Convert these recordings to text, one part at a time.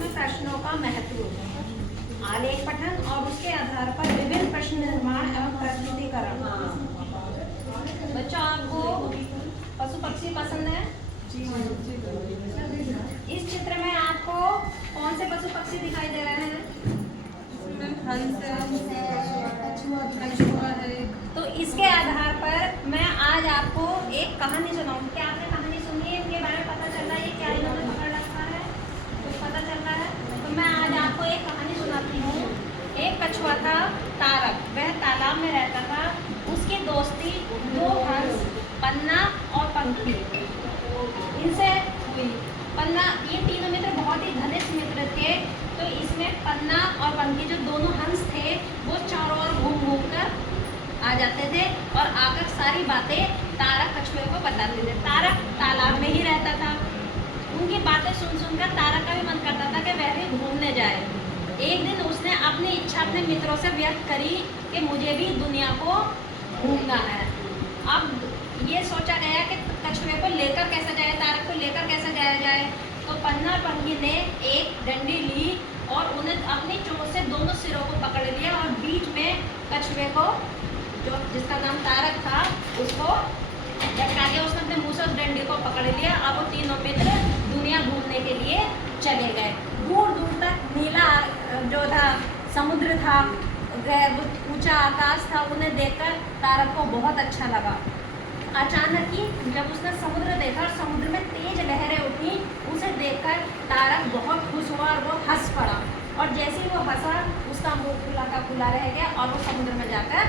में प्रश्नों का महत्व, आलेख पठन और उसके आधार पर विभिन्न प्रश्न निर्माण एवं प्रस्तुतिकरण। बच्चों, आपको पशु पक्षी पसंद है? इस चित्र में आपको कौन से पशु पक्षी दिखाई दे रहे हैं? तो इसके आधार पर मैं आज आपको एक कहानी सुनाऊंगी। क्या आपने कहानी सुनी है? इनके बारे में पता चल रहा है ये क्या इन्होंने पकड़ रखा है? कुछ पता चल रहा है? तो मैं आज आपको एक कहानी सुनाती हूँ। एक कछुआ था तारक, वह तालाब में रहता था। उसकी दोस्ती दो हंस पन्ना और पंखी इनसे हुई। पन्ना, ये तीनों मित्र बहुत ही घनिष्ठ मित्र थे। तो इसमें पन्ना और पंखी जो दोनों हंस थे वो चारों ओर घूम घूम कर आ जाते थे और आकर सारी बातें तारक कछुए को बताते थे। तारक तालाब में ही रहता था। उनकी बातें सुन सुनकर तारक का भी मन करता था कि वह भी घूमने जाए। एक दिन उसने अपनी इच्छा अपने मित्रों से व्यक्त करी कि मुझे भी दुनिया को घूमना है। अब ये सोचा गया कि कछुए को लेकर कैसे जाए, तारक को लेकर कैसे जाया जाए। तो पन्ना और पंखी ने एक डंडी ली और उन्हें अपनी चोंच से दोनों सिरों को पकड़ लिया और बीच में कछुए को, जो जिसका नाम तारक था, उसको लटका दिया। उसने अपने मुंह से उस डंडी को पकड़ लिया। अब वो तीनों मित्र दुनिया घूमने के लिए चले गए। दूर दूर तक नीला जो था समुद्र था, ऊंचा आकाश था। उन्हें देखकर तारक को बहुत अच्छा लगा। अचानक ही जब उसने समुद्र देखा और समुद्र में तेज लहरें उठी, उसे देखकर तारक बहुत खुश हुआ और वो हंस पड़ा। और जैसे ही वो हंसा, उसका मुंह खुला का खुला रह गया और वो समुद्र में जाकर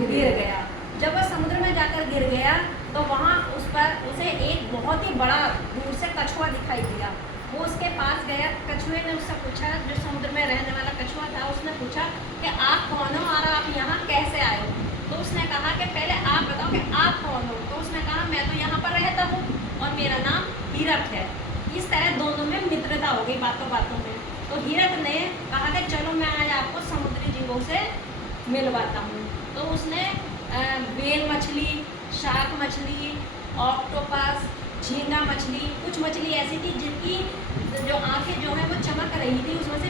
गिर गया। जब वो समुद्र में जाकर गिर गया तो वहाँ उस पर उसे एक बहुत ही बड़ा दूर से कछुआ दिखाई दिया। वो उसके पास गया। कछुए ने उससे पूछा, जो समुद्र में रहने वाला कछुआ था, उसने पूछा कि आप कौन हो और आप यहाँ कैसे आए हो? तो उसने कहा कि पहले आप बताओ कि आप कौन हो। तो उसने कहा मैं तो यहाँ पर रहता हूँ और मेरा नाम हीरक है। इस तरह दोनों में मित्रता हो गई बातों बातों में। तो हीरक ने कहा कि चलो मैं आज आपको समुद्री जीवों से मिलवाता हूँ। तो उसने व्हेल मछली, शार्क मछली, ऑक्टोपस, झींगा मछली, कुछ मछली ऐसी थी जिनकी जो आंखें जो है वो चमक रही थी, उसमें से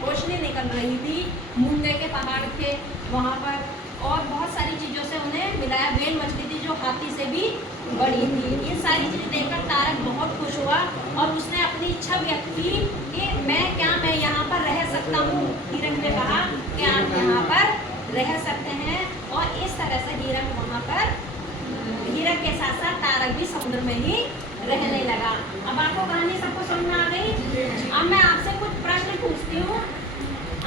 रोशनी निकल रही थी। मूंगे के पहाड़ थे वहाँ पर और बहुत सारी चीज़ों से उन्हें मिलाया। व्हेल मछली थी जो हाथी से भी बड़ी थी। ये सारी चीज़ें देखकर तारक बहुत खुश हुआ और उसने अपनी इच्छा व्यक्त की कि मैं यहाँ पर रह सकता हूँ। हीरक ने कहा कि आप यहाँ पर रह सकते हैं और इस तरह से हीरक के साथ साथ तारक भी समुद्र में ही रहने लगा। अब आपको कहानी सबको समझ में आ गई? अब मैं आपसे कुछ प्रश्न पूछती हूँ,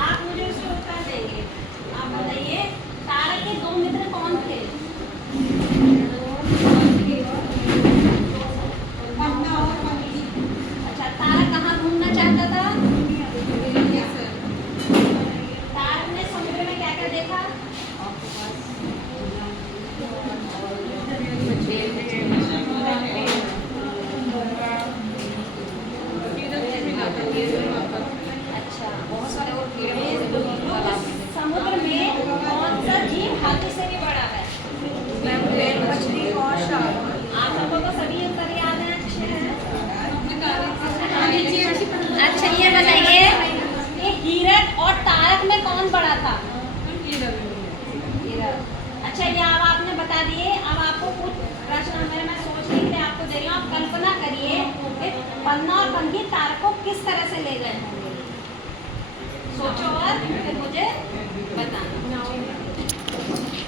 आप मुझे उसके उत्तर देंगे। आप बताइए, तारक के दो मित्र कौन थे? अच्छा, तारक कहाँ घूमना चाहता था? तारक ने समुद्र में क्या क्या देखा? अच्छा, बहुत सारे और समुद्र में कौन सा जीव हाथी से भी बड़ा है? मछली और शार्क। आप सबको तो सभी उत्तर याद हैं, अच्छे हैं। अच्छा, ये बताइए कि हीरक और तारक में कौन बड़ा था? हीरक। अच्छा, ये अब आपने बता दिए। अब आपको कुछ प्रश्न मैं सोचने के लिए आपको दे रही हूँ। आप कल्पना करिए कि पन्ना और पंखी तारक को किस तरह से ले गए होंगे।